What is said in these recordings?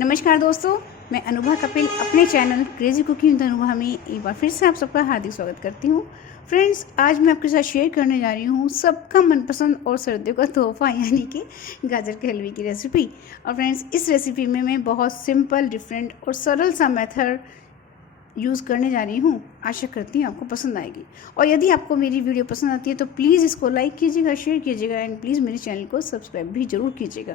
नमस्कार दोस्तों, मैं अनुभा कपिल अपने channel crazy cooking with Anubha में एक बार फिर से आप सबका हार्दिक स्वागत करती हूँ। फ्रेंड्स, आज मैं आपके साथ शेयर करने जा रही हूँ सबका मनपसंद और सर्दियों का तोहफा यानी कि गाजर के हलवे की रेसिपी। और फ्रेंड्स, इस रेसिपी में मैं बहुत सिंपल, डिफरेंट और सरल सा मेथड यूज़ करने जा रही हूँ। आशा करती हूँ आपको पसंद आएगी। और यदि आपको मेरी वीडियो पसंद आती है तो प्लीज़ इसको लाइक कीजिएगा, शेयर कीजिएगा एंड प्लीज़ मेरे चैनल को सब्सक्राइब भी ज़रूर कीजिएगा।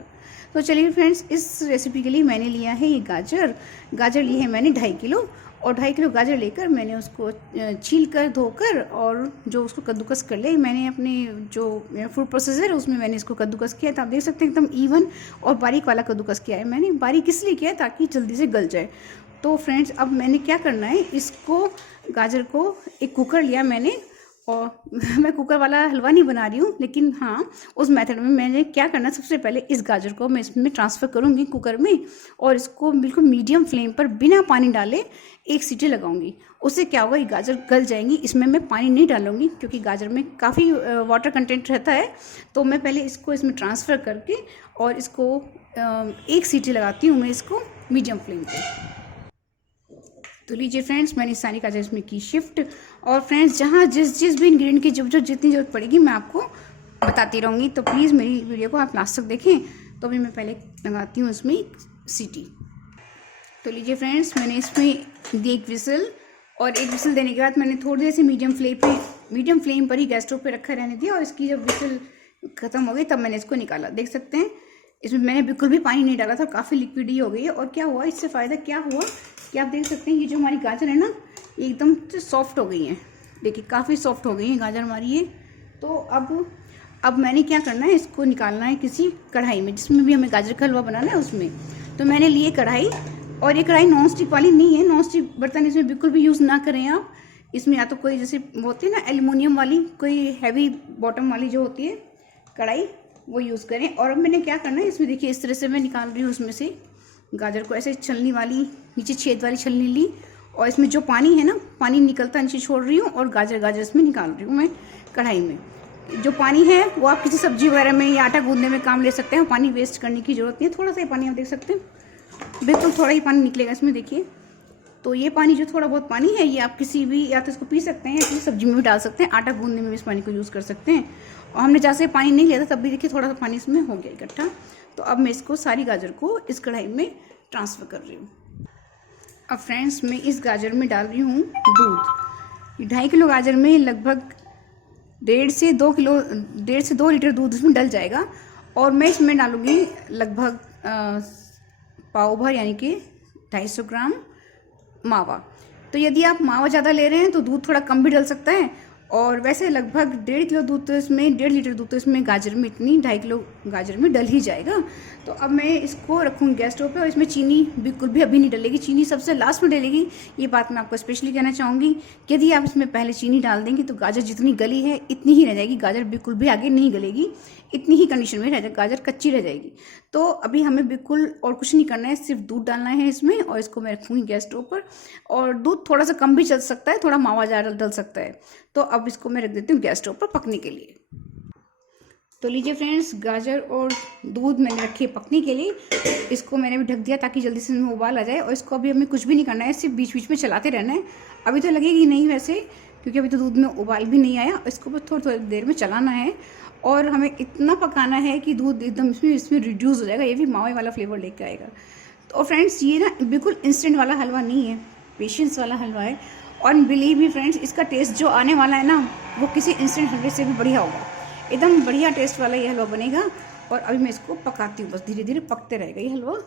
तो चलिए फ्रेंड्स, इस रेसिपी के लिए मैंने लिया है ये गाजर ली है मैंने 2.5 किलो। और 2.5 किलो गाजर लेकर मैंने उसको छील कर, धोकर और जो उसको कद्दूकस कर लिया। मैंने अपने जो फूड प्रोसेसर है उसमें मैंने इसको कद्दूकस किया। तो आप देख सकते हैं एकदम ईवन और बारीक वाला कद्दूकस किया है मैंने। बारीक इसलिए किया है ताकि जल्दी से गल जाए। तो फ्रेंड्स, अब मैंने क्या करना है, इसको गाजर को एक कुकर लिया मैंने। और मैं कुकर वाला हलवा नहीं बना रही हूँ, लेकिन हाँ, उस मेथड में मैंने क्या करना है, सबसे पहले इस गाजर को मैं इसमें ट्रांसफ़र करूँगी कुकर में। और इसको बिल्कुल मीडियम फ्लेम पर बिना पानी डाले एक सीटी लगाऊंगी। उससे क्या होगा, ये गाजर गल जाएंगी। इसमें मैं पानी नहीं डालूंगी क्योंकि गाजर में काफ़ी वाटर कंटेंट रहता है। तो मैं पहले इसको इसमें ट्रांसफ़र करके और इसको एक सीटी लगाती हूँ मैं इसको मीडियम फ्लेम पर। तो लीजिए फ्रेंड्स, मैंने सारी गाजर इसमें की शिफ्ट। और फ्रेंड्स, जहाँ जिस भी इंग्रेडिएंट की जितनी ज़रूरत पड़ेगी मैं आपको बताती रहूँगी। तो प्लीज़ मेरी वीडियो को आप लास्ट तक देखें। तो अभी मैं पहले लगाती हूँ इसमें सीटी। तो लीजिए फ्रेंड्स, मैंने इसमें दी एक विसल। और एक विसल देने के बाद मैंने थोड़ी देर से मीडियम फ्लेम पर ही गैस स्टोव पर रखा रहने दिया। और इसकी जब विसल ख़त्म हो गई तब मैंने इसको निकाला। देख सकते हैं इसमें मैंने बिल्कुल भी पानी नहीं डाला था, काफ़ी लिक्विड ही हो गई है। और क्या हुआ, इससे फ़ायदा क्या हुआ कि आप देख सकते हैं ये जो हमारी गाजर है ना, ये एकदम से सॉफ्ट हो गई हैं। देखिए काफ़ी सॉफ्ट हो गई है गाजर हमारी ये। तो अब मैंने क्या करना है, इसको निकालना है किसी कढ़ाई में जिसमें भी हमें गाजर का हलवा बनाना है उसमें। तो मैंने लिए कढ़ाई। और ये कढ़ाई नॉन स्टिक वाली नहीं है। नॉन स्टिक बर्तन इसमें बिल्कुल भी यूज़ ना करें आप। इसमें या तो कोई जैसे होती है ना एल्युमिनियम वाली, कोई हैवी बॉटम वाली जो होती है कढ़ाई, वो यूज़ करें। और अब मैंने क्या करना है, इसमें देखिए इस तरह से मैं निकाल रही हूँ उसमें से गाजर को। ऐसे छलनी वाली, नीचे छेद वाली छलनी ली। और इसमें जो पानी है ना, पानी निकलता नीचे छोड़ रही हूँ और गाजर इसमें निकाल रही हूँ मैं कढ़ाई में। जो पानी है वो आप किसी सब्जी वगैरह में या आटा गूंदने में काम ले सकते हैं। पानी वेस्ट करने की जरूरत नहीं है। थोड़ा सा ही पानी आप देख सकते हैं, बिल्कुल थोड़ा ही पानी निकलेगा इसमें, देखिए। तो ये पानी जो थोड़ा बहुत पानी है ये आप किसी भी, या तो इसको पी सकते हैं या किसी सब्जी में भी डाल सकते हैं। आटा गूंदने में भी इस पानी को यूज़ कर सकते हैं। और हमने जैसे पानी नहीं लिया था तब भी देखिए थोड़ा सा पानी इसमें हो गया इकट्ठा। तो अब मैं इसको सारी गाजर को इस कढ़ाई में ट्रांसफ़र कर रही हूँ। अब फ्रेंड्स, मैं इस गाजर में डाल रही हूँ दूध। 2.5 किलो गाजर में लगभग 1.5 से 2 लीटर दूध इसमें डल जाएगा। और मैं इसमें डालूँगी लगभग पाव भर यानी कि 250 ग्राम मावा। तो यदि आप मावा ज़्यादा ले रहे हैं तो दूध थोड़ा कम भी डल सकता है। और वैसे लगभग 1.5 किलो दूध तो इसमें, 1.5 लीटर दूध तो इसमें गाजर में, इतनी 2.5 किलो गाजर में डल ही जाएगा। तो अब मैं इसको रखूँगी गैस स्टोव पे। और इसमें चीनी बिल्कुल भी अभी नहीं डलेगी, चीनी सबसे लास्ट में डलेगी। ये बात मैं आपको स्पेशली कहना चाहूँगी कि यदि आप इसमें पहले चीनी डाल देंगे तो गाजर जितनी गली है इतनी ही रह जाएगी। गाजर बिल्कुल भी आगे नहीं गलेगी, इतनी ही कंडीशन में रह जाएगी, गाजर कच्ची रह जाएगी। तो अभी हमें बिल्कुल और कुछ नहीं करना है, सिर्फ दूध डालना है इसमें। और इसको मैं रखूँगी गैस स्टोव पर। और दूध थोड़ा सा कम भी चल सकता है, थोड़ा मावा ज़्यादा डल सकता है। तो अब इसको मैं रख देती हूँ गैस स्टोव पर पकने के लिए। तो लीजिए फ्रेंड्स, गाजर और दूध मैंने रखी है पकने के लिए। इसको मैंने भी ढक दिया ताकि जल्दी से इसमें उबाल आ जाए। और इसको अभी हमें कुछ भी नहीं करना है, सिर्फ बीच बीच में चलाते रहना है। अभी तो लगेगी नहीं वैसे, क्योंकि अभी तो दूध में उबाल भी नहीं आया। इसको बस थोड़ी देर में चलाना है। और हमें इतना पकाना है कि दूध एकदम इसमें रिड्यूस हो जाएगा। ये भी मावे वाला फ्लेवर लेके आएगा। तो फ्रेंड्स, ये ना बिल्कुल इंस्टेंट वाला हलवा नहीं है, पेशेंस वाला हलवा है। और बिलीव मी फ्रेंड्स, इसका टेस्ट जो आने वाला है ना, वो किसी इंस्टेंट हलवे से भी बढ़िया होगा। एकदम बढ़िया टेस्ट वाला ये हलवा बनेगा। और अभी मैं इसको पकाती हूँ, बस धीरे धीरे पकते रहेगा ये हलवा।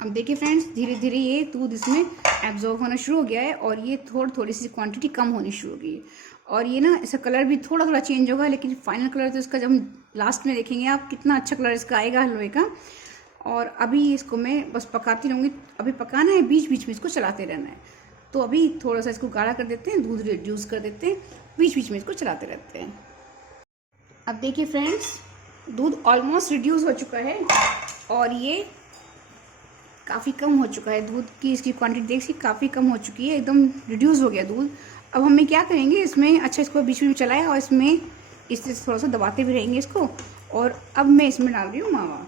अब देखिए फ्रेंड्स, धीरे धीरे ये दूध इसमें एब्जॉर्ब होना शुरू हो गया है। और ये थोड़ी सी क्वांटिटी कम होनी शुरू हो गई है। और ये ना, इसका कलर भी थोड़ा चेंज होगा, लेकिन फाइनल कलर तो इसका जब हम लास्ट में देखेंगे आप, कितना अच्छा कलर इसका आएगा हलवे का। और अभी इसको मैं बस पकाती रहूँगी। अभी पकाना है, बीच बीच में इसको चलाते रहना है। तो अभी थोड़ा सा इसको गाढ़ा कर देते हैं, दूध रिड्यूस कर देते हैं, बीच बीच में इसको चलाते रहते हैं। अब देखिए फ्रेंड्स, दूध ऑलमोस्ट रिड्यूस हो चुका है और ये काफ़ी कम हो चुका है। दूध की इसकी क्वांटिटी देखिए काफ़ी कम हो चुकी है, एकदम रिड्यूस हो गया दूध। अब हमें क्या करेंगे, इसमें अच्छा इसको बीच में चलाएं और इसमें इससे थोड़ा सा दबाते भी रहेंगे इसको। और अब मैं इसमें डाल रही हूँ मावा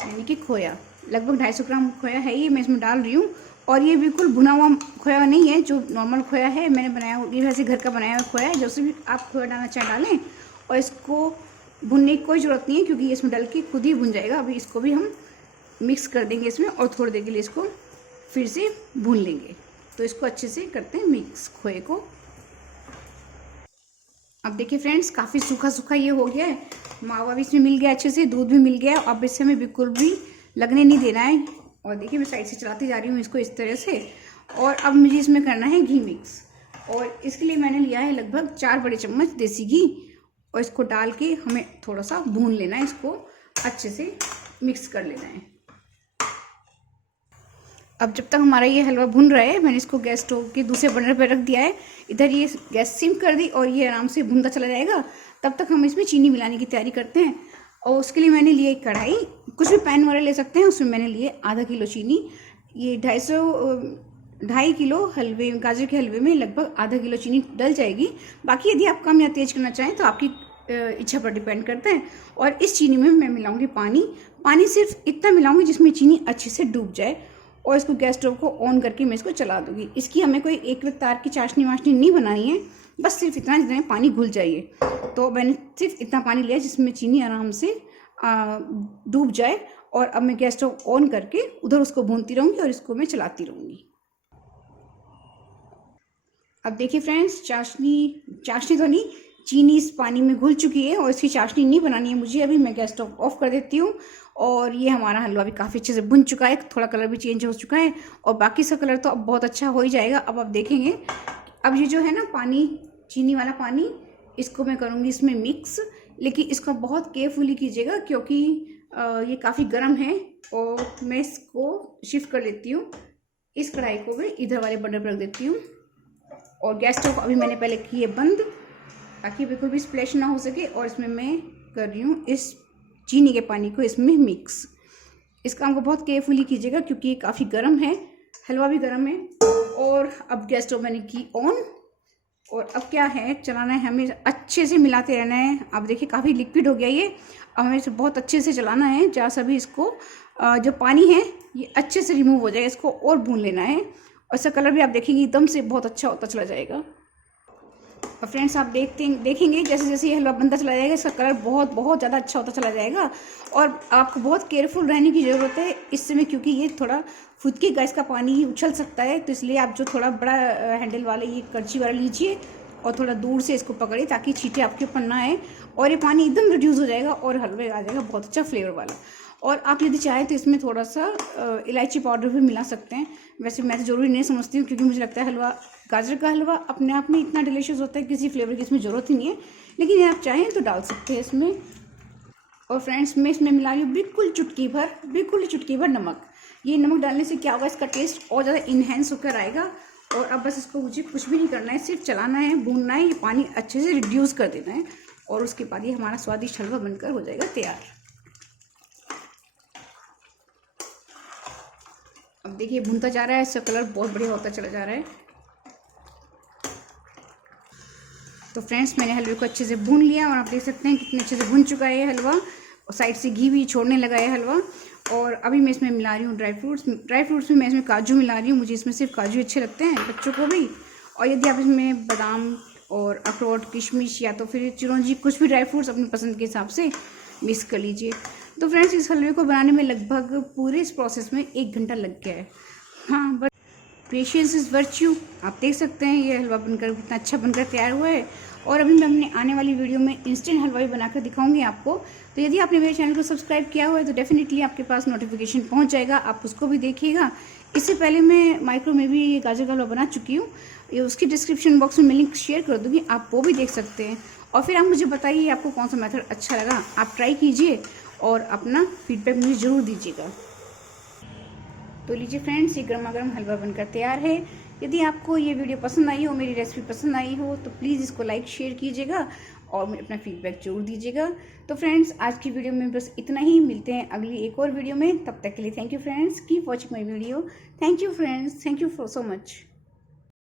यानी कि खोया। लगभग 250 ग्राम खोया है ये, मैं इसमें डाल रही हूँ। और ये बिल्कुल भुना हुआ खोया नहीं है, जो नॉर्मल खोया है मैंने बनाया, ये वैसे घर का बनाया हुआ खोया है। जैसे भी आप खोया डालना चाहे डालें, और इसको भुनने की कोई ज़रूरत नहीं है क्योंकि इसमें डल के खुद ही भुन जाएगा। अभी इसको भी हम मिक्स कर देंगे इसमें, और थोड़ी देर के लिए इसको फिर से भून लेंगे। तो इसको अच्छे से करते हैं मिक्स खोए को। अब देखिए फ्रेंड्स, काफ़ी सूखा सूखा ये हो गया है, मावा भी इसमें मिल गया अच्छे से, दूध भी मिल गया। अब इससे हमें बिल्कुल भी लगने नहीं देना है। और देखिए मैं साइड से चलाती जा रही हूँ इसको इस तरह से। और अब मुझे इसमें करना है घी मिक्स, और इसके लिए मैंने लिया है लगभग 4 बड़े चम्मच देसी घी, और इसको डाल के हमें थोड़ा सा भून लेना है, इसको अच्छे से मिक्स कर लेना है। अब जब तक हमारा ये हलवा भुन रहा है, मैंने इसको गैस स्टोव के दूसरे बर्नर पर रख दिया है। इधर ये गैस सिम कर दी और ये आराम से भुनता चला जाएगा। तब तक हम इसमें चीनी मिलाने की तैयारी करते हैं। और उसके लिए मैंने लिए एक कढ़ाई, कुछ भी पैन वगैरह ले सकते हैं, उसमें मैंने लिए आधा किलो चीनी। ये 2.5 किलो हलवे, गाजर के हलवे में लगभग आधा किलो चीनी डल जाएगी। बाकी यदि आप कम या तेज करना चाहें तो आपकी इच्छा पर डिपेंड करता है। और इस चीनी में मैं मिलाऊंगी पानी सिर्फ इतना मिलाऊंगी जिसमें चीनी अच्छे से डूब जाए। और इसको गैस स्टोव को ऑन करके मैं इसको चला दूंगी। इसकी हमें कोई एक तार की चाशनी वाशनी नहीं बनानी है, बस सिर्फ इतना जितना पानी घुल जाइए। तो मैंने सिर्फ इतना पानी लिया जिसमें चीनी आराम से डूब जाए। और अब मैं गैस स्टोव ऑन करके उधर उसको भूनती रहूँगी और इसको मैं चलाती रहूँगी। अब देखिए फ्रेंड्स, चाशनी तो नहीं, चीनी इस पानी में घुल चुकी है और इसकी चाशनी नहीं बनानी है मुझे। अभी मैं गैस स्टोव ऑफ कर देती हूँ। और ये हमारा हलवा भी काफ़ी अच्छे से भुन चुका है, थोड़ा कलर भी चेंज हो चुका है, और बाकी सब कलर तो अब बहुत अच्छा हो ही जाएगा। अब आप देखेंगे, अब ये जो है ना पानी, चीनी वाला पानी, इसको मैं करूँगी इसमें मिक्स। लेकिन इसको बहुत केयरफुली कीजिएगा क्योंकि ये काफ़ी गर्म है। और मैं इसको शिफ्ट कर लेती हूँ, इस कढ़ाई को मैं इधर वाले बर्नर पर रख देती हूँ। और गैस स्टोव अभी मैंने पहले की है बंद, ताकि बिल्कुल भी स्प्लैश ना हो सके। और इसमें मैं कर रही हूँ इस चीनी के पानी को इसमें मिक्स। इस काम को बहुत केयरफुली कीजिएगा क्योंकि ये काफ़ी गर्म है, हलवा भी गर्म है। और अब गैस स्टोव मैंने की ऑन, और अब क्या है, चलाना है हमें, अच्छे से मिलाते रहना है। आप देखिए काफ़ी लिक्विड हो गया ये, अब हमें इसे बहुत अच्छे से चलाना है जहाँ सभी इसको जो पानी है ये अच्छे से रिमूव हो जाए। इसको और भून लेना है, और इसका कलर भी आप देखेंगे एकदम से बहुत अच्छा होता चला जाएगा। और फ्रेंड्स, आप देखेंगे जैसे जैसे ये हलवा बनता चला जाएगा, इसका कलर बहुत ज़्यादा अच्छा होता चला जाएगा। और आपको बहुत केयरफुल रहने की ज़रूरत है इस समय, क्योंकि ये थोड़ा फुदकेगा, इसका पानी उछल सकता है। तो इसलिए आप जो थोड़ा बड़ा हैंडल वाले ये करछी वाला लीजिए और थोड़ा दूर से इसको पकड़िए ताकि छींटे आपके ऊपर ना आए, और ये पानी एकदम रिड्यूस हो जाएगा और हलवे आ जाएगा बहुत अच्छा फ्लेवर वाला। और आप यदि चाहें तो इसमें थोड़ा सा इलायची पाउडर भी मिला सकते हैं। वैसे मैं तो ज़रूरी नहीं समझती हूँ, क्योंकि मुझे लगता है हलवा, गाजर का हलवा अपने आप में इतना डिलीशियस होता है, किसी फ्लेवर की इसमें ज़रूरत ही नहीं है। लेकिन आप चाहें तो डाल सकते हैं इसमें। और फ्रेंड्स, मैं इसमें मिला रही हूँ बिल्कुल चुटकी भर नमक। ये नमक डालने से क्या होगा, इसका टेस्ट और ज़्यादा इन्हेंस होकर आएगा। और अब बस इसको मुझे कुछ भी नहीं करना है, सिर्फ चलाना है, भूनना है, ये पानी अच्छे से रिड्यूस कर देना है। और उसके बाद ये हमारा स्वादिष्ट हलवा बनकर हो जाएगा तैयार। अब देखिए भूनता जा रहा है, इसका कलर बहुत बढ़िया होता चला जा रहा है। तो फ्रेंड्स, मैंने हलवे को अच्छे से भून लिया और आप देख सकते हैं कितने अच्छे से भून चुका है ये हलवा, और साइड से घी भी छोड़ने लगा है हलवा। और अभी मैं इसमें मिला रही हूँ ड्राई फ्रूट्स में मैं इसमें काजू मिला रही हूँ। मुझे इसमें सिर्फ काजू अच्छे लगते हैं, बच्चों को भी। और यदि आप इसमें बादाम और अखरोट, किशमिश या तो फिर चिरौंजी, कुछ भी ड्राई फ्रूट्स अपनी पसंद के हिसाब से मिक्स कर लीजिए। तो फ्रेंड्स, इस हलवे को बनाने में लगभग पूरे इस प्रोसेस में 1 घंटा लग गया है। हाँ, बट पेशेंस इज़ वर्च्यू। आप देख सकते हैं ये हलवा बनकर कितना अच्छा बनकर तैयार हुआ है। और अभी मैं अपने आने वाली वीडियो में इंस्टेंट हलवा भी बनाकर दिखाऊंगी आपको। तो यदि आपने मेरे चैनल को सब्सक्राइब किया हुआ है तो डेफिनेटली आपके पास नोटिफिकेशन पहुंच जाएगा, आप उसको भी देखिएगा। इससे पहले मैं माइक्रो में भी ये गाजर का हलवा बना चुकी हूँ, ये उसकी डिस्क्रिप्शन बॉक्स में मैं लिंक शेयर कर दूँगी, आप वो भी देख सकते हैं। और फिर आप मुझे बताइए आपको कौन सा मेथड अच्छा लगा, आप ट्राई कीजिए और अपना फीडबैक मुझे ज़रूर दीजिएगा। तो लीजिए फ्रेंड्स, ये गर्मा गर्म हलवा बनकर तैयार है। यदि आपको ये वीडियो पसंद आई हो, मेरी रेसिपी पसंद आई हो, तो प्लीज़ इसको लाइक शेयर कीजिएगा और मुझे अपना फीडबैक जरूर दीजिएगा। तो फ्रेंड्स, आज की वीडियो में बस इतना ही, मिलते हैं अगली एक और वीडियो में। तब तक के लिए thank you friends, keep watching my video. Thank you friends, thank you for so much.